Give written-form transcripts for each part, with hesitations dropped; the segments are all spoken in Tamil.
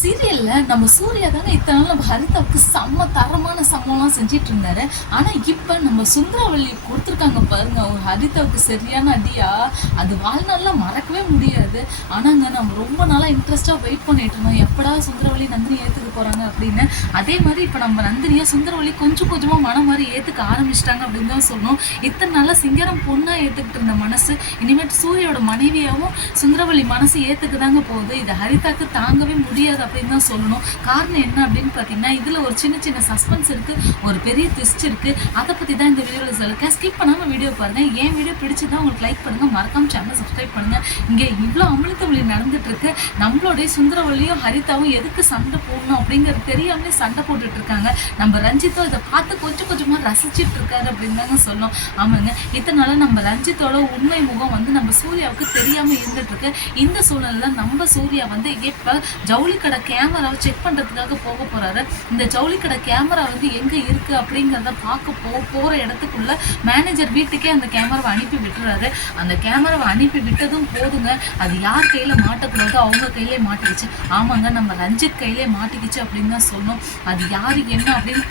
சீரியல்ல நம்ம சூர்யா தானே இத்தனை நாள் நம்ம ஹரிதாவுக்கு செம்ம தரமான சம்பளம்லாம் செஞ்சிட்டு இருந்தாரு. ஆனா இப்ப நம்ம சுந்தரவல்லி கொடுத்துருக்காங்க பாருங்க, ஒரு ஹரிதாவுக்கு சரியான அடியா. அது வாழ்நாள்ல மறக்கவே முடியாது. ஆனாங்க நம்ம ரொம்ப நாளா இன்ட்ரெஸ்டா வெயிட் பண்ணிட்டு இருந்தோம், எப்படா சுந்தரவல்லி நந்தினி ஏத்துக்க போறாங்க அப்படின்னு. அதே மாதிரி இப்ப நம்ம நந்தினியா சுந்தரவல்லி கொஞ்சம் கொஞ்சமா மனம் மாதிரி ஏத்துக்க ஆரம்பிச்சிட்டாங்க அப்படின்னு தான் சொல்லணும். இத்தனை நாளா சிங்கரம் பொண்ணா ஏத்துக்கிட்டு இருந்த மனசு இனிமேட்டு சூர்யாவோட மனைவியாவும் சுந்தரவல்லி மனசு ஏத்துக்குதாங்க போகுது. இது ஹரிதாக்கு தாங்கவே முடியாது அப்படின்னு தான் சொல்லணும். காரணம் என்ன அப்படின்னு பார்த்தீங்கன்னா, இதில் ஒரு சின்ன சின்ன சஸ்பென்ஸ் இருக்குது, ஒரு பெரிய ட்விஸ்ட் இருக்குது. அதை பற்றி தான் இந்த வீடியோவில் சொல்லிருக்கேன். ஸ்கிப் பண்ணாமல் வீடியோ பாருங்கள். என் வீடியோ பிடிச்சதான் உங்களுக்கு லைக் பண்ணுங்கள், மறக்காம சேனல் சப்ஸ்கிரைப் பண்ணுங்கள். இங்கே இவ்வளோ அமிர்தவழி நடந்துட்டு இருக்கு. நம்மளுடைய சுந்தரவல்லியும் ஹரிதாவும் எதுக்கு சண்டை போடணும் அப்படிங்கிறது தெரியாமலே சண்டை போட்டுட்டு இருக்காங்க. நம்ம ரஞ்சித்தோ இதை பார்த்து கொஞ்சம் கொஞ்சமாக ரசிச்சுட்டு இருக்காரு அப்படின்னு தாங்க சொல்லணும். ஆமாங்க, இதனால நம்ம ரஞ்சித்தோட உண்மை முகம் வந்து நம்ம சூர்யாவுக்கு தெரியாமல் இருந்துட்டு இருக்கு. இந்த சூழ்நிலை நம்ம சூர்யா வந்து இப்போ ஜவுளி கடை கேமராவை செக் பண்ணுறதுக்காக போக போகிறாரு. இந்த ஜவுளி கடை கேமரா வந்து எங்கே இருக்குது அப்படிங்கிறத பார்க்க போகிற இடத்துக்குள்ள மேனேஜர் வீட்டுக்கே அந்த கேமராவை அனுப்பி விட்டுறாரு. அந்த கேமராவை அனுப்பி விட்டதும் போதுங்க, அது யார் கையில் மாட்டக்கூடாதோ அவங்க கையிலே மாட்டிக்கிச்சு. ஆமாங்க, நம்ம ரஞ்சித் கையிலே மாட்டிக்கிச்சு அப்படின்னு தான் சொல்லணும். அது யாரு என்ன அப்படின்னு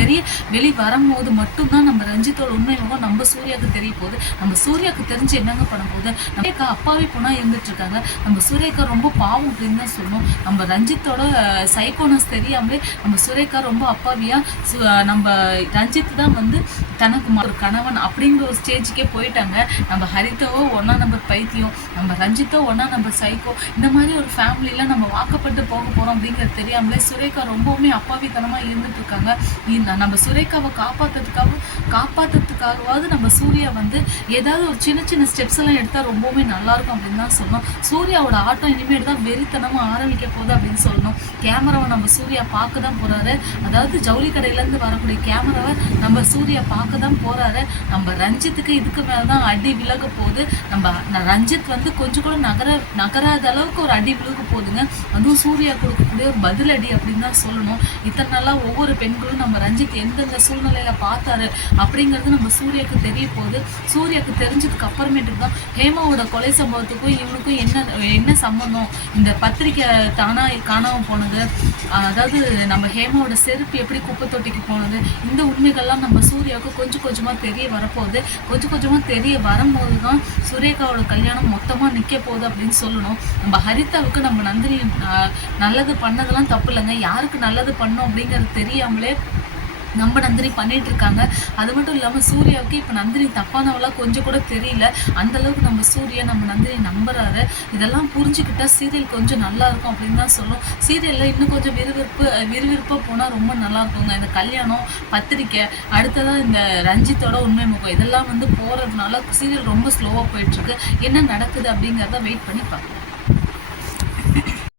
தெரிய வெளி வரும்போது மட்டும்தான் நம்ம ரஞ்சித்தோட உண்மை முகம் நம்ம சூர்யாவுக்கு தெரிய போகுது. நம்ம சூர்யாவுக்கு தெரிஞ்சு என்னங்க பண்ண போகுது, நம்ம அப்பாவே பொண்ணா இருந்துட்டு இருக்காங்க. நம்ம சூர்யாக்கா ரொம்ப பாவம் அப்படின்னு தான் சொல்லணும். நம்ம ரஞ்சித்தோட சைக்கோனஸ் தெரியாமலே நம்ம சுரேகா ரொம்ப அப்பாவியா நம்ம ரஞ்சித் தான் வந்து தனக்கு ஒரு கணவன் அப்படிங்கிற ஒரு ஸ்டேஜுக்கே போயிட்டாங்க. நம்ம ஹரிதாவோ ஒன்னா நம்பர் பைத்தியம், நம்ம ரஞ்சித்தோ ஒன்னா நம்பர் சைக்கோ, இந்த மாதிரி ஒரு ஃபேமிலியில நம்ம வாக்கப்பட்டு போக போறோம் அப்படிங்கிறது தெரியாமலே சுரேகா ரொம்பவுமே அப்பாவித்தனமா இருந்துட்டு இருக்காங்க. நம்ம சுரேகாவை காப்பாத்துறதுக்காகவாவது நம்ம சூர்யா வந்து ஏதாவது ஒரு சின்ன சின்ன ஸ்டெப்ஸ் எல்லாம் எடுத்தா ரொம்பவுமே நல்லா இருக்கும் அப்படின்னு தான் சொல்லணும். சூர்யாவோட ஆட்டம் இனிமேல் தான் வெறித்தனமா ஆரம்பிக்க போகுது அப்படின்னு சொல்லணும். கேமராவை நம்ம சூர்யா பார்க்க தான் போறாரு. அதாவது ஜவுளி கடையிலேருந்து வரக்கூடிய கேமராவை நம்ம சூர்யா பார்க்க தான் போறாரு. நம்ம ரஞ்சித்துக்கு இதுக்கு மேலதான் அடி விலக போகுது. நம்ம ரஞ்சித் வந்து கொஞ்சம் கூட நகராத அளவுக்கு ஒரு அடி விலக போகுதுங்க. அதுவும் சூர்யா கொடுக்கக்கூடிய ஒரு பதில் அடி அப்படின்னு தான் சொல்லணும். இத்தனை நாளா ஒவ்வொரு பெண்களும் நம்ம ரஞ்சித் எந்தெந்த சூழ்நிலையில பார்த்தாரு அப்படிங்கிறது நம்ம சூர்யாவுக்கு தெரிய போகுது. சூர்யாவுக்கு தெரிஞ்சதுக்கு அப்புறமேட்டுக்கு தான் ஹேமாவோட கொலை சம்பவத்துக்கும் இவனுக்கும் என்ன சம்பந்தம், இந்த பத்திரிக்கை தானா காணாமல் போனது, அதாவது நம்ம ஹேமாவோட செருப்பு எப்படி குப்பை தொட்டிக்கு போனது, இந்த உண்மைகள்லாம் நம்ம சூர்யாவுக்கு கொஞ்சம் கொஞ்சமாக தெரிய வரப்போகுது. கொஞ்சம் கொஞ்சமாக தெரிய வரும்போது தான் சுரேகாவோட கல்யாணம் மொத்தமாக நிற்க போகுது அப்படின்னு சொல்லணும். நம்ம ஹரிதாவுக்கு நம்ம நந்தினி நல்லது பண்ணதெல்லாம் தப்பு இல்லைங்க, யாருக்கு நல்லது பண்ணோம் அப்படிங்கிறது தெரியாமலே நம்ம நந்தினி பண்ணிட்டு இருக்காங்க. அது மட்டும் இல்லாமல் சூர்யாவுக்கு இப்போ நந்தினி தப்பானவளா கொஞ்சம் கூட தெரியல. அந்த அளவுக்கு நம்ம சூர்யா நம்ம நந்தினி நம்புறாரு. இதெல்லாம் புரிஞ்சுக்கிட்டா சீரியல் கொஞ்சம் நல்லா இருக்கும் அப்படின்னு தான் சொல்லும். சீரியல்ல இன்னும் கொஞ்சம் விறுவிறுப்பாக போனால் ரொம்ப நல்லா இருக்குங்க. இந்த கல்யாணம், பத்திரிக்கை, அடுத்ததான் இந்த ரஞ்சித்தோட உண்மை முகம், இதெல்லாம் வந்து போறதுனால சீரியல் ரொம்ப ஸ்லோவாக போயிட்டு இருக்கு. என்ன நடக்குது அப்படிங்கிறத வெயிட் பண்ணி பார்க்கலாம்.